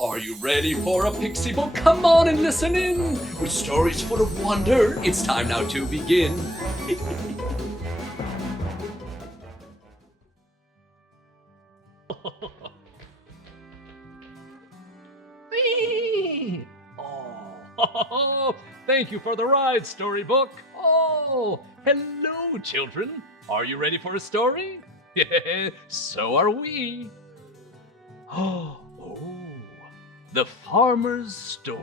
Are you ready for a pixie book? Come on and listen in! With stories full of wonder, it's time now to begin. Oh, thank you for the ride, Storybook. Oh, hello, children. Are you ready for a story? So are we. Oh, the farmer's story.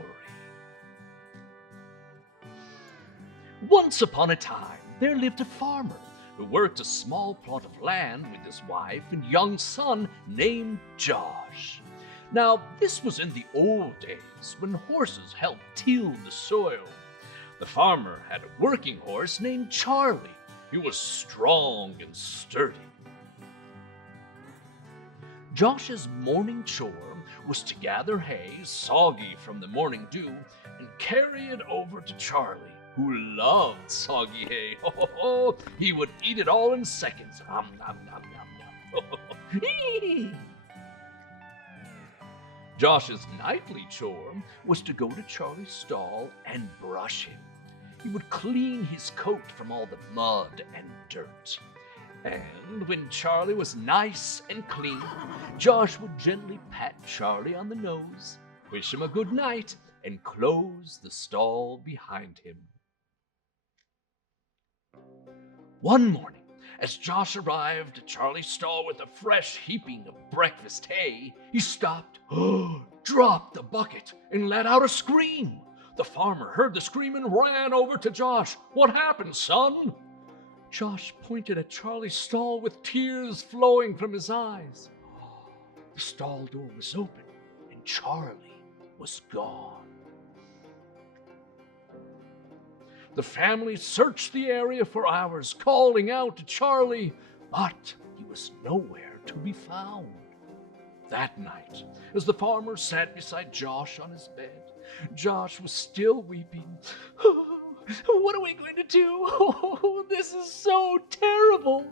Once upon a time, there lived a farmer who worked a small plot of land with his wife and young son named Josh. Now, this was in the old days when horses helped till the soil. The farmer had a working horse named Charlie. He was strong and sturdy. Josh's morning chore was to gather hay soggy from the morning dew and carry it over to Charlie, who loved soggy hay. He would eat it all in seconds. Nom, nom, nom, nom, nom. Josh's nightly chore was to go to Charlie's stall and brush him. He would clean his coat from all the mud and dirt. And when Charlie was nice and clean, Josh would gently pat Charlie on the nose, wish him a good night, and close the stall behind him. One morning, as Josh arrived at Charlie's stall with a fresh heaping of breakfast hay, he stopped, dropped the bucket, and let out a scream. The farmer heard the scream and ran over to Josh. "What happened, son?" Josh pointed at Charlie's stall with tears flowing from his eyes. The stall door was open, and Charlie was gone. The family searched the area for hours, calling out to Charlie, but he was nowhere to be found. That night, as the farmer sat beside Josh on his bed, Josh was still weeping. "What are we going to do? Oh, this is so terrible."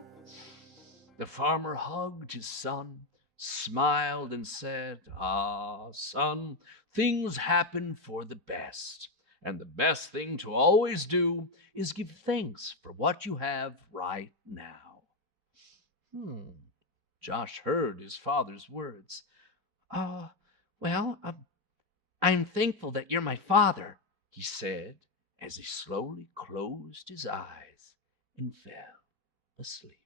The farmer hugged his son, smiled, and said, "Ah, son, things happen for the best. And the best thing to always do is give thanks for what you have right now." Josh heard his father's words. Well, I'm thankful that you're my father," he said, as he slowly closed his eyes and fell asleep.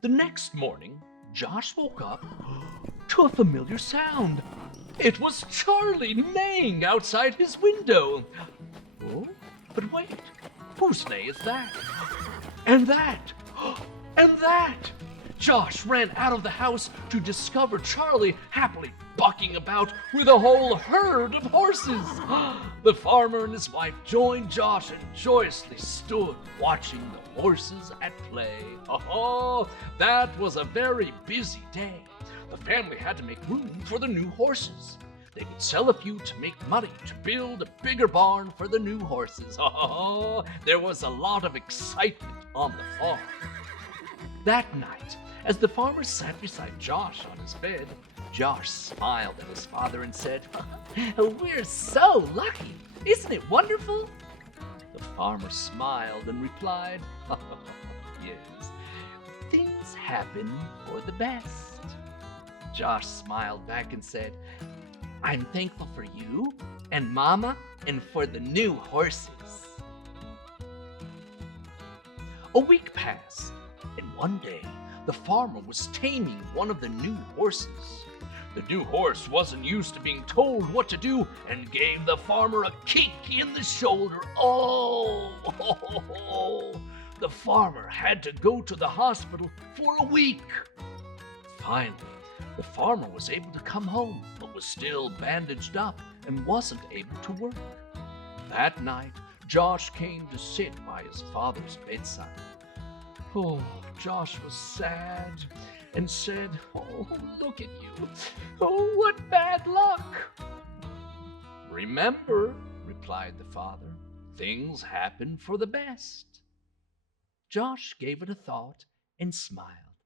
The next morning, Josh woke up to a familiar sound. It was Charlie neighing outside his window. Oh, but wait, whose neigh is that? And that! And that! Josh ran out of the house to discover Charlie happily bucking about with a whole herd of horses. The farmer and his wife joined Josh and joyously stood watching the horses at play. That was a very busy day. The family had to make room for the new horses. They could sell a few to make money to build a bigger barn for the new horses. There was a lot of excitement on the farm. That night, as the farmer sat beside Josh on his bed, Josh smiled at his father and said, "We're so lucky. Isn't it wonderful?" The farmer smiled and replied, "Yes, things happen for the best." Josh smiled back and said, "I'm thankful for you and Mama and for the new horses." A week passed, and one day the farmer was taming one of the new horses. The new horse wasn't used to being told what to do and gave the farmer a kick in the shoulder. The farmer had to go to the hospital for a week. Finally, the farmer was able to come home, but was still bandaged up and wasn't able to work. That night, Josh came to sit by his father's bedside. Josh was sad and said, "Look at you. What bad luck." "Remember," replied the father, "things happen for the best." Josh gave it a thought and smiled.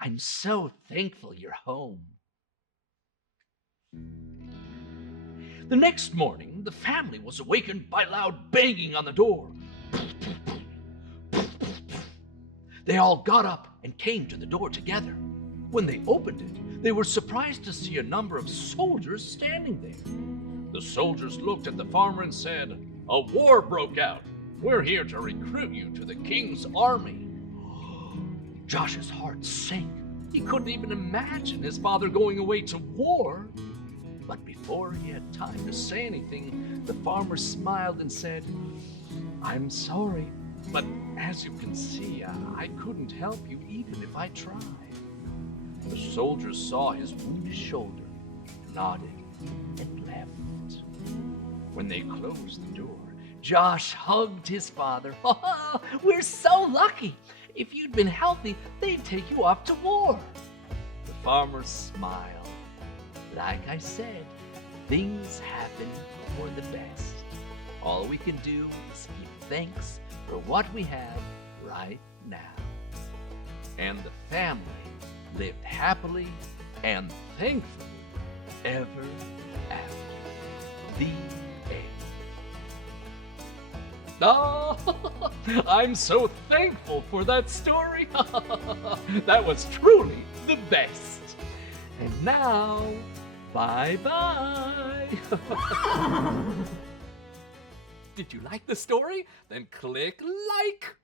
I'm so thankful you're home. The next morning, the family was awakened by loud banging on the door. They all got up and came to the door together. When they opened it, they were surprised to see a number of soldiers standing there. The soldiers looked at the farmer and said, "A war broke out. We're here to recruit you to the king's army." Josh's heart sank. He couldn't even imagine his father going away to war. But before he had time to say anything, the farmer smiled and said, "I'm sorry, but as you can see, I couldn't help you even if I tried." The soldiers saw his wounded shoulder, nodded, and left. When they closed the door, Josh hugged his father. "Oh, we're so lucky. If you'd been healthy, they'd take you off to war." The farmer smiled. Like I said, things happen for the best. All we can do is give thanks for what we have right now. And the family lived happily and thankfully ever after. The end. Oh, I'm so thankful for that story. That was truly the best. And now, bye-bye. Did you like the story? Then click like.